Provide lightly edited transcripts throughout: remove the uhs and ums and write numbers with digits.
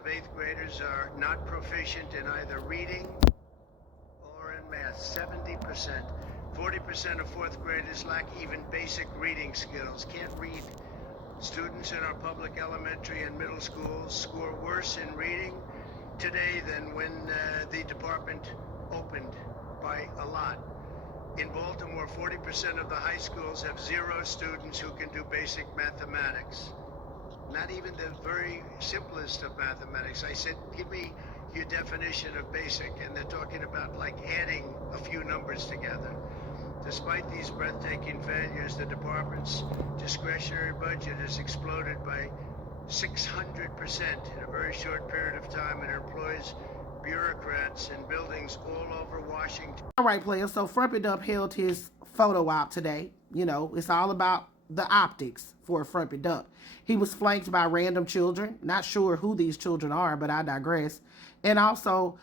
of 8th graders are not proficient in either reading or in math. 70%. 40% of 4th graders lack even basic reading skills. Can't read. Students in our public elementary and middle schools score worse in reading today than when the department opened by a lot. In Baltimore, 40% of the high schools have 0 students who can do basic mathematics. Not even the very simplest of mathematics. I said, give me your definition of basic, and they're talking about like adding a few numbers together. Despite these breathtaking failures, the department's discretionary budget has exploded by 600% in a very short period of time, and employs bureaucrats in buildings all over Washington. All right, players. So Frumpy Dump held his photo op today. You know, it's all about the optics for Frumpy Dump. He was flanked by random children. Not sure who these children are, but I digress. And also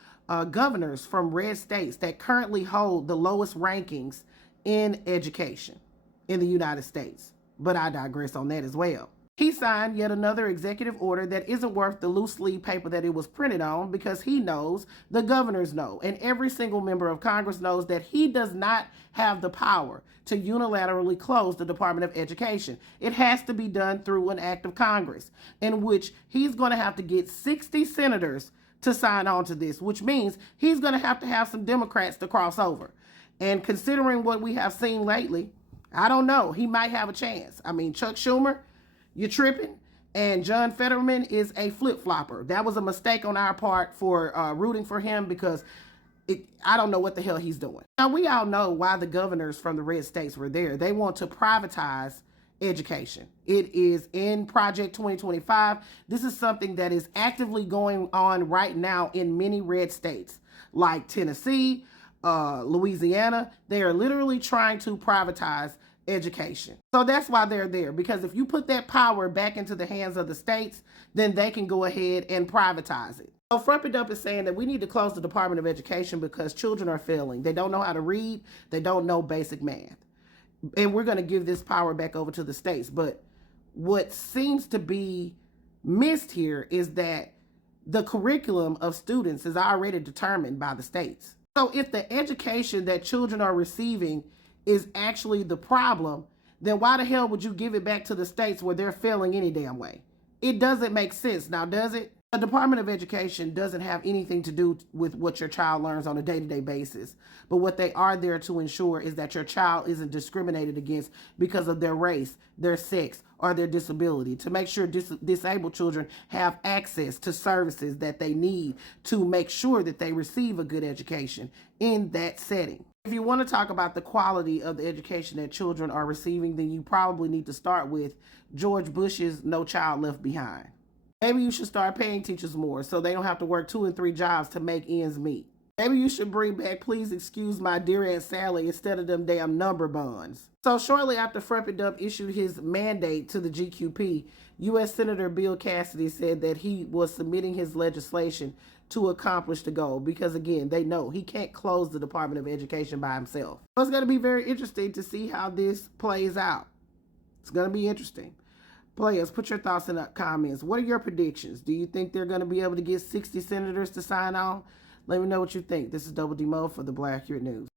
governors from red states that currently hold the lowest rankings in education in the United States. But I digress on that as well. He signed yet another executive order that isn't worth the loose leaf paper that it was printed on, because he knows, the governors know, and every single member of Congress knows that he does not have the power to unilaterally close the Department of Education. It has to be done through an act of Congress, in which he's going to have to get 60 senators to sign on to this, which means he's going to have some Democrats to cross over. And considering what we have seen lately, I don't know. He might have a chance. I mean, Chuck Schumer, you're tripping. And John Fetterman is a flip-flopper. That was a mistake on our part for rooting for him, because I don't know what the hell he's doing. Now, we all know why the governors from the red states were there. They want to privatize education. It is in Project 2025. This is something that is actively going on right now in many red states, like Tennessee, Louisiana. They are literally trying to privatize education. So that's why they're there, because if you put that power back into the hands of the states, then they can go ahead and privatize it. So Frumpy Dump is saying that we need to close the Department of Education because children are failing. They don't know how to read. They don't know basic math. And we're going to give this power back over to the states. But what seems to be missed here is that the curriculum of students is already determined by the states. So if the education that children are receiving is actually the problem, then why the hell would you give it back to the states where they're failing any damn way? It doesn't make sense now, does it? The Department of Education doesn't have anything to do with what your child learns on a day-to-day basis. But what they are there to ensure is that your child isn't discriminated against because of their race, their sex, or their disability, to make sure disabled children have access to services that they need to make sure that they receive a good education in that setting. If you want to talk about the quality of the education that children are receiving, then you probably need to start with George Bush's No Child Left Behind. Maybe you should start paying teachers more so they don't have to work 2 and 3 jobs to make ends meet. Maybe you should bring back Please Excuse My Dear Aunt Sally instead of them damn number bonds. So shortly after Frumpy Dump issued his mandate to the GQP, U.S. Senator Bill Cassidy said that he was submitting his legislation to accomplish the goal, because again, they know he can't close the Department of Education by himself. So it's going to be very interesting to see how this plays out. It's going to be interesting. Players, put your thoughts in the comments. What are your predictions? Do you think they're going to be able to get 60 senators to sign on? Let me know what you think. This is Double D Mo for the Black Accurate News.